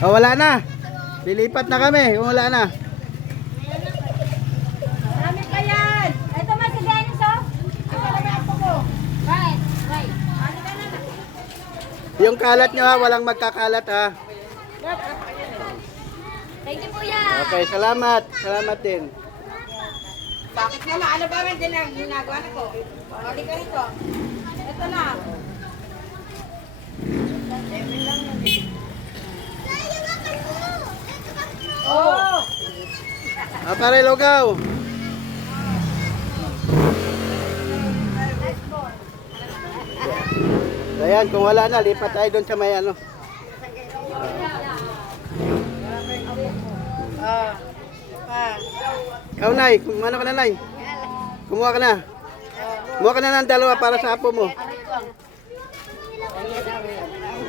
Oh, wala na. Lilipat na kami. Wala na. Marami pa yan. Ito mas si Dennis, oh. Ito na may apo ko. Right, right. Ano ka na? Yung kalat nyo ha, walang magkakalat ha. Thank you, kuya. Okay, salamat. Salamat din. Bakit naman? Ano ba man din ang ginagawa na ko? Balik ka rito. Ito na. Oh! Ah, pare Lugaw. Ayan, kung wala na, lipat tayo doon sa may ano. Ikaw, Nay, kumano ka na, Nay? Kumuha ka na. Kumuha ka na ng dalawa para sa apo mo.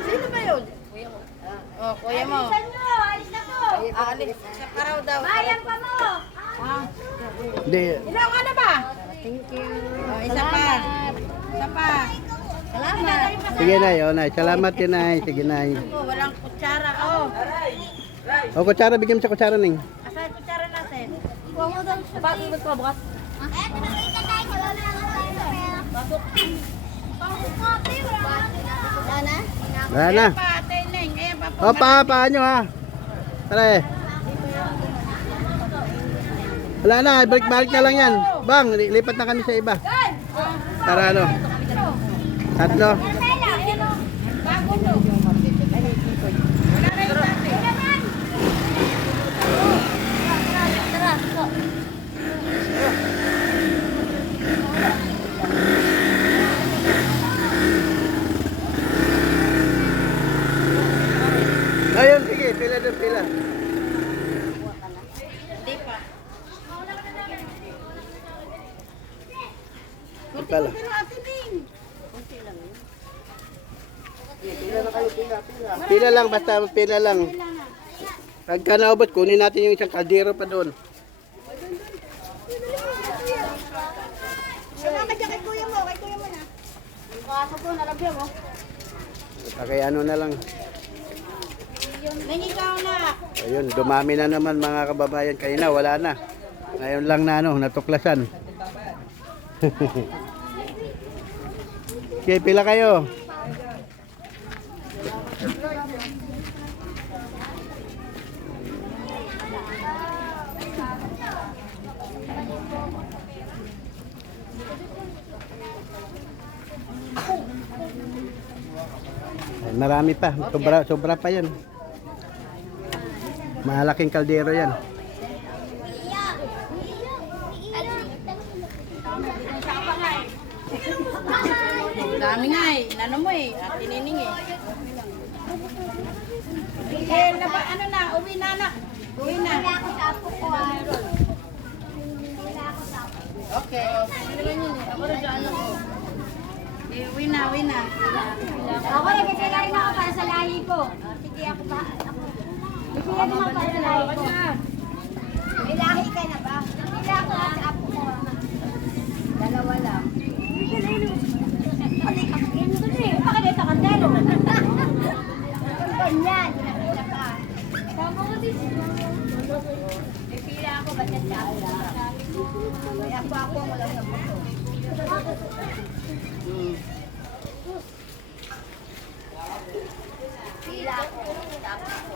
Sino ba yun? Oh, kuya mo. Alis na po. Alis sa paraw daw. Bayan pa mo. Hindi. Ilang ano ba? Thank you. Oh, isa pa. Isa pa. Salamat. Sige, Nay. Oh, Nay. Salamat din, Nay. Sige, Nay. Oh, walang kutsara. Oh. O, kutsara. Bigyan mo sa kutsara, Ning. Asan yung kutsara natin? Kuha mo daw siya. Bakit mo ito bukas? Pasok. Wala na? Wala na. Pa, Ate Neng. Ayan pa po. O, paa nyo, ha. Tara. Wala na. Balik na lang yan. Bang, lipat na kami sa iba. Para ano? Tatlo. Bago to. Wala na yung dati. Tara. Ayun, sige. Pila doon, pila. Hindi pa. Pala. Pero Ate Neng. Pila lang, basta pila lang. Pagka naubot, kunin natin yung isang kaldero pa doon. Sumama dyan kay kuya mo. Kay kuya mo na. Yung kaso po, nalagyan mo. Okay, ano na lang. Neng ikaw na. Ayun, dumami na naman mga kababayan. Kanina, wala na. Ngayon lang na, ano, natuklasan. Okay, pila kayo. Ay, marami pa. Sobra pa yan. Malaking kaldero yan. Dami nga eh. Inano mo eh. At tinining eh. Eh, ano na? Uwi na anak. Uwi na. Okay. Ano naman yun eh. Ako na dyan ako. Eh, uwi na, uwi na. Ako nagkakilala na ako para sa lahi ko. Sige, ako ba? Sige, ako naman para sa lahi ko. May lahi ka na ba? Hindi ako sa apo ko. Dalawa lang. Pati ka ganito eh. Bakit ito kandelo? Ganyan. Nakita pa. May pila ako ba siya sa ako? May ako walang nabuto. Pila ako. Tapos ko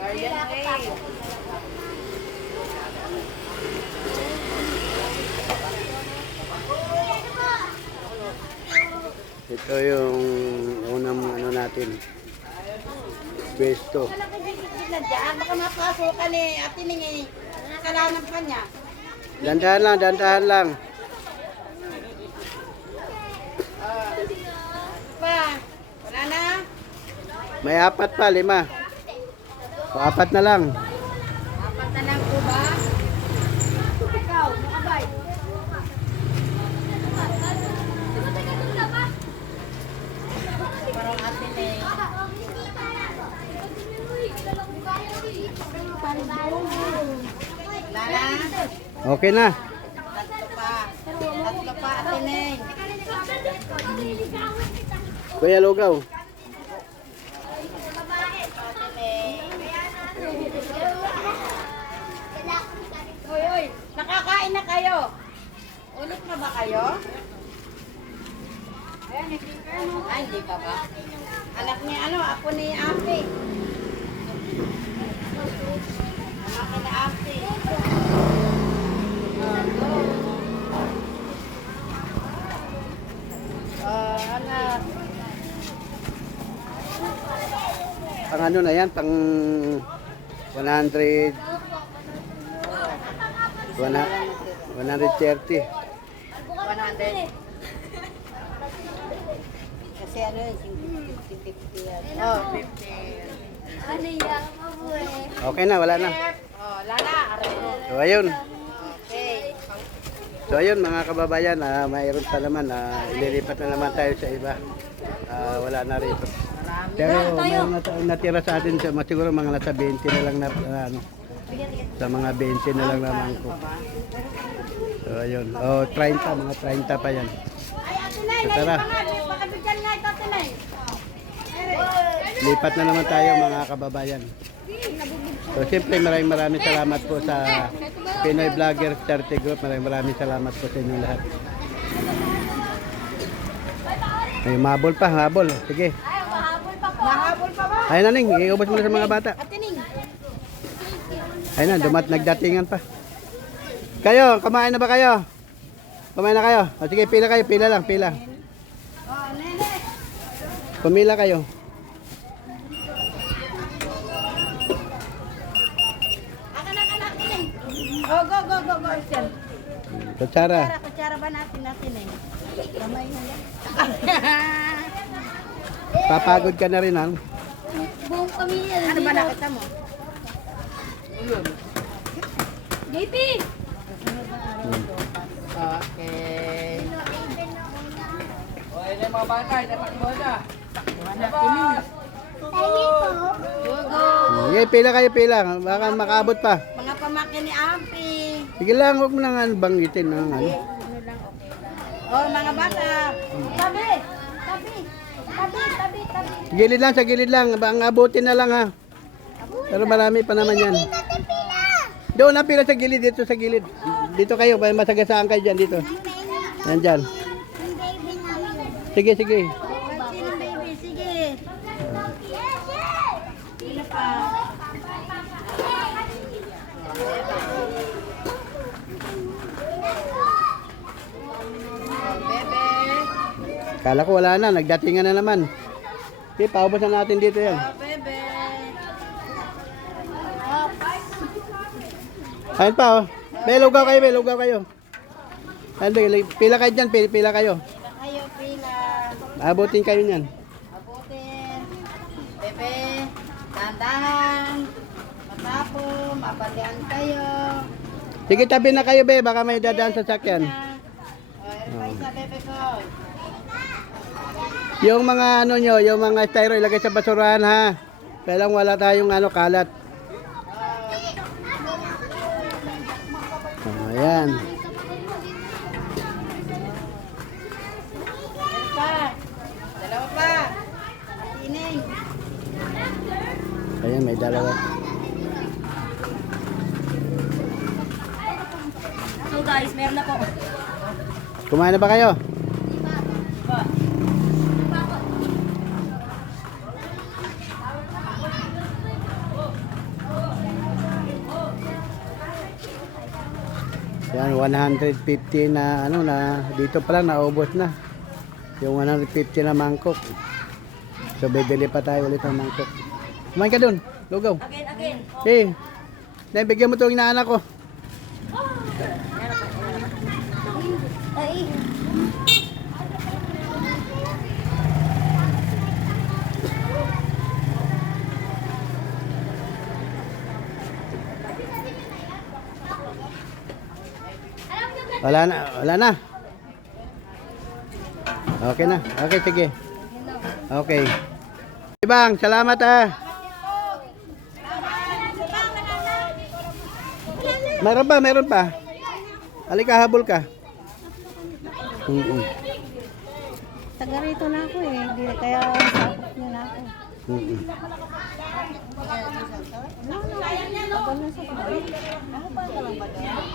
Pila ako. Ito yung unang ano natin. Pwesto. Diyan, baka mapasukan eh. Ate Ning eh. Kasalanan pa niya. Dandahan lang, dandahan lang. Pa, wala na? May apat pa, 5. O, 4 na lang. Apat na lang po ba? Ikaw, makabay. Parang Ate Ning. Wala na? Okay na. Tatlo pa. Tatlo pa, Ate Ning. Kuya Lugaw. kumain na kayo. Ulit na ba kayo? Ay, hindi pa ba? Anak ni ano, ako ni Ate. Anak ni Ate. Anak. Pang ano na yan, pang 100, 130. 100. Kasi ano yun, 50 yan. Oh, 50. Ano yan, mabuhay? Okay na, wala na. Oh, Lala, aray. So ayun. Okay. So ayun mga kababayan, mayroon pa naman, ililipat na naman tayo sa iba. Wala na rito. Marami. Pero mayroon natira sa atin, siguro mga nasa 20 na lang na, ano, sa mga 20 na lang naman ko. So ayun, 30, mga 30 pa yan. So tara, Pakabigyan nga ito, Tinay. lipat na naman tayo mga kababayan. So siyempre maraming salamat po sa Pinoy Vlogger Charity Group. Maraming salamat po sa inyo lahat. May mabol pa, habol. Sige. Ay, mahabol pa po. Mahabol pa ba? Ayun na ning, iubos mo na sa mga bata. Atining. Ayun na, nagdatingan pa. Kayo, kumain na ba kayo? Kumain na kayo? O sige, pila kayo, pila lang, pila. Oh, Nene. Pumila kayo. Anak, Tinay. Oh, go, Sian. Kutsara. Kutsara ba natin eh? Kamay na yan. Papagod ka na rin, ha? Buong pamilya. Ano ba nakita mo? JP! Okay. Tayo po. Sige, pila kayo, pila. Baka makaabot pa. Mga pamakin ni Ampi. Sige lang, huwag mo nang banggitin. Ano. Oh, mga bata. Tabi! Tabi! Tabi! Gilid lang, sa gilid lang. Ang abutin na lang, ha? Pero marami pa naman yan. Doon na pila sa gilid, dito sa gilid. Dito kayo, masagasaan kayo dyan, dito. Yan dyan. Sige. Sino baby? Sige. Sino pa? Oh, bebe. Kala ko wala na, nagdatingan na naman. Okay, paubos na natin dito yan. Oh, bebe. Ayun pa, oh. May lugaw kayo. Ayun, pila kayo dyan, pila kayo. Kayo, pila. Abutin kayo niyan. Abutin. Bebe. Dandahan. Matapo. Mapalian kayo. Sige, tabi na kayo, be. Baka may dadaan sa sakyan. Oh, pa isa, bebe ko. Yung mga ano nyo, yung mga styro, ilagay sa basurahan, ha. Kailang wala tayong kalat. Ayan. Pa. Dalawa pa. Tining. Ayan, may dalawa. So guys, meron na po. Kumain na ba kayo? Yan, 150 na ano na dito pa lang naubos na. Yung 150 na mangkok. So bibili pa tayo ulit ng mangkok. Kumain ka dun, lugaw. Again. Eh, bigyan mo itong inaanak ko. Ay. Wala na. Okay na. Okay, sige. Okay. Bang, salamat ah. Meron pa. Halika, habol ka. Taga rito na ako eh. Kaya sakop niyo na ako.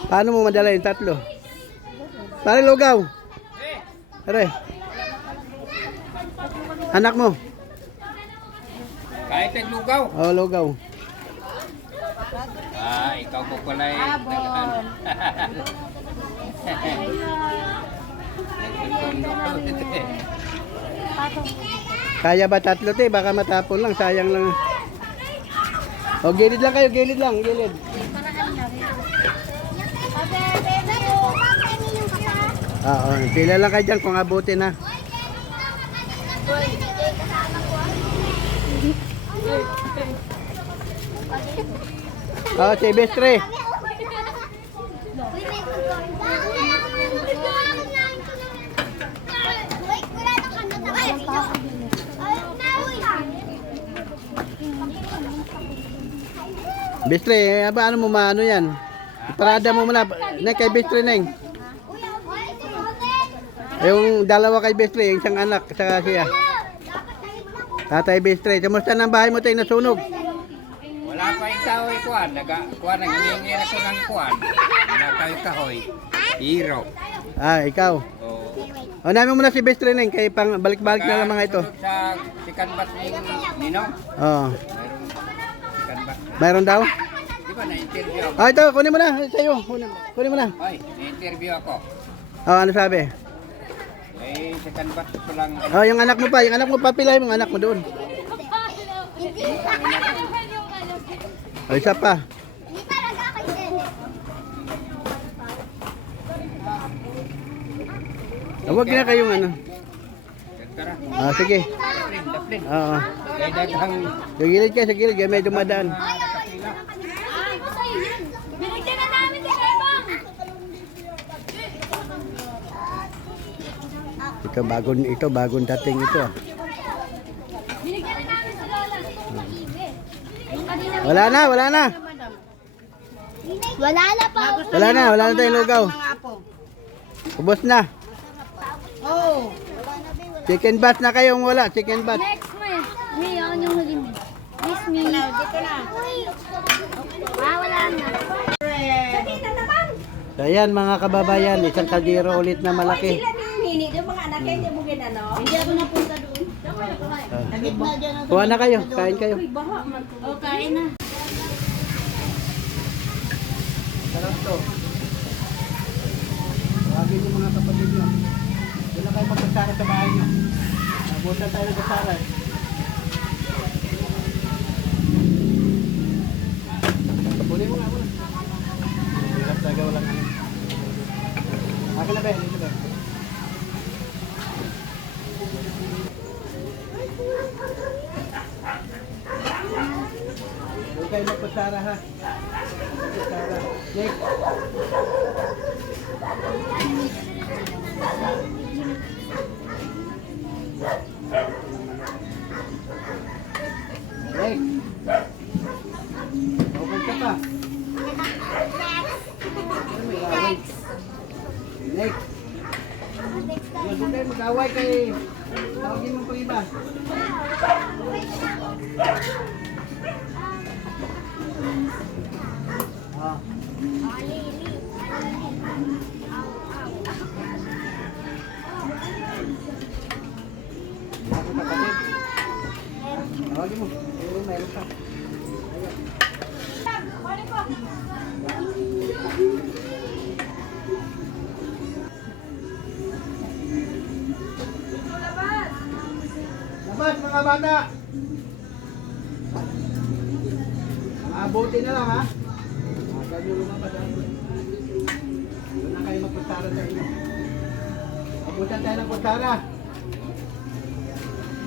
Paano mo madala yung 3? Pare lugaw. Pare. Anak mo? Kahit ang lugaw. Oh, lugaw. Ikaw po pala eh. Kaya ba 3 te? Baka matapon lang, sayang lang. O, gilid lang kayo, gilid lang, gilid. Oo, pila lang kayo dyan kung abutin ha. Oo, si Bestre. Bestre, ano mo maano yan? Parada mo muna. Na kay Bestre Neng. Yung dalawa kay Bestre, yung isang anak, saka siya. Tatay Bestre, kamusta ng bahay mo tayo nasunog? Wala pa yung tao ay kuwan. Nangihingi ako ng kuwan. Wala tayo kahoy. Hero. Ah, ikaw. O, namin muna si Bestre Neng, kay pang balik-balik na lang mga ito. Sa chicken bat ni Nino. Oo. Mayroong chicken bat. Mayroon daw? Di ba na-interview ako? Ah, ito, kunin mo na. Sa'yo, kunin mo na. Ay, na-interview ako. Oh, ano sabi? Eh, chicken bat ko lang. Oh, yung anak mo pa, pilay mo, anak mo doon. O, isa pa. Huwag na kayong ano. Tara. Ah, sige. Daplin. Oo. Kaya daghang Sa gilid ka, kaya medyo madaan. Binigyan na namin si Ebang! Ito bagong dating ito. Ah. Binigyan na namin si Lola. Wala na. Wala na pa. Wala na tayong lugaw. Ubos na. Oh. Chicken bass na kayong wala, chicken bass. Next mo eh. May ako yung huli mo. Miss me. Dito na. Wala na. Sakita naman. So ayan mga kababayan, isang kaldero ulit na malaki. Hindi yung mga anak kayo, hindi mo ginano. Hindi ako napunta doon. Kuha na kayo, kain kayo. O, kain na. Sarap to. Tawagin yung mga kapatid nyo. Doon na kayo magkasara sa bahay nyo. Abutan tayo ng kasara. Kapuli mo nga muna. Hirap talaga walang ano. Akin na ba? Dito ba? Huwag kayo magkasara ha. Magkasara. Next. Next. Open ka pa. Next. Huwag kayo mag-away kay tawagin mo pang iba. Ah. Ako kapatid. Tawagin mo. Meron pa. Labas mga bata. Maabuti na lang ha. Ganyo lumabas ha. Doon na kayo magpustara sa inyo. Abutan tayo ng pustara.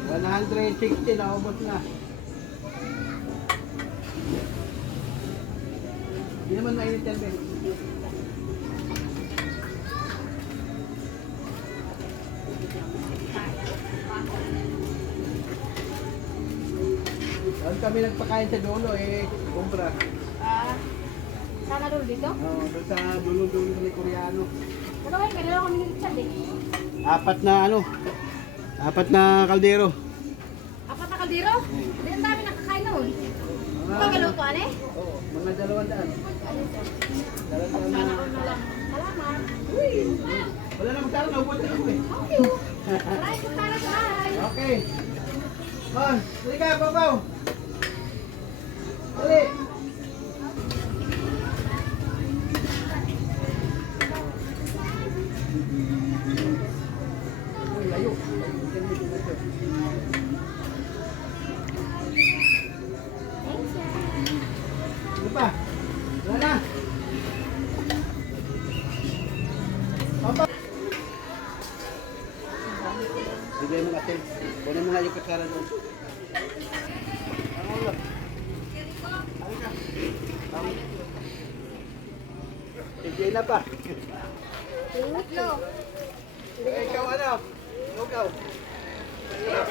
160 na ubos na. Hindi naman mainit yan, Ben. Doon kami nagpakain sa dulo kumbra. Sana doon dito? Oo, doon sa dulo-dulo ni Koreano. Pero kayo, kailangan kami ng chat eh. Apat na kaldero. Apat na kaldero? Hindi ang dami nakakain noon. Ito galutuan eh? Oo, mga 200. 200 na Wala na magkano, naubos na ako eh. Maraming salamat, bye. Okay. Oh, dali ka, babaw. Dali. Uy, layo. Ano pa? Wala na. Papa. Bigay mo natin. Kunin mo nga yung kutsara doon. Ang ulo. Ang ka. Bigay na pa. Tatlo. Ikaw ano? Ikaw. Ikaw.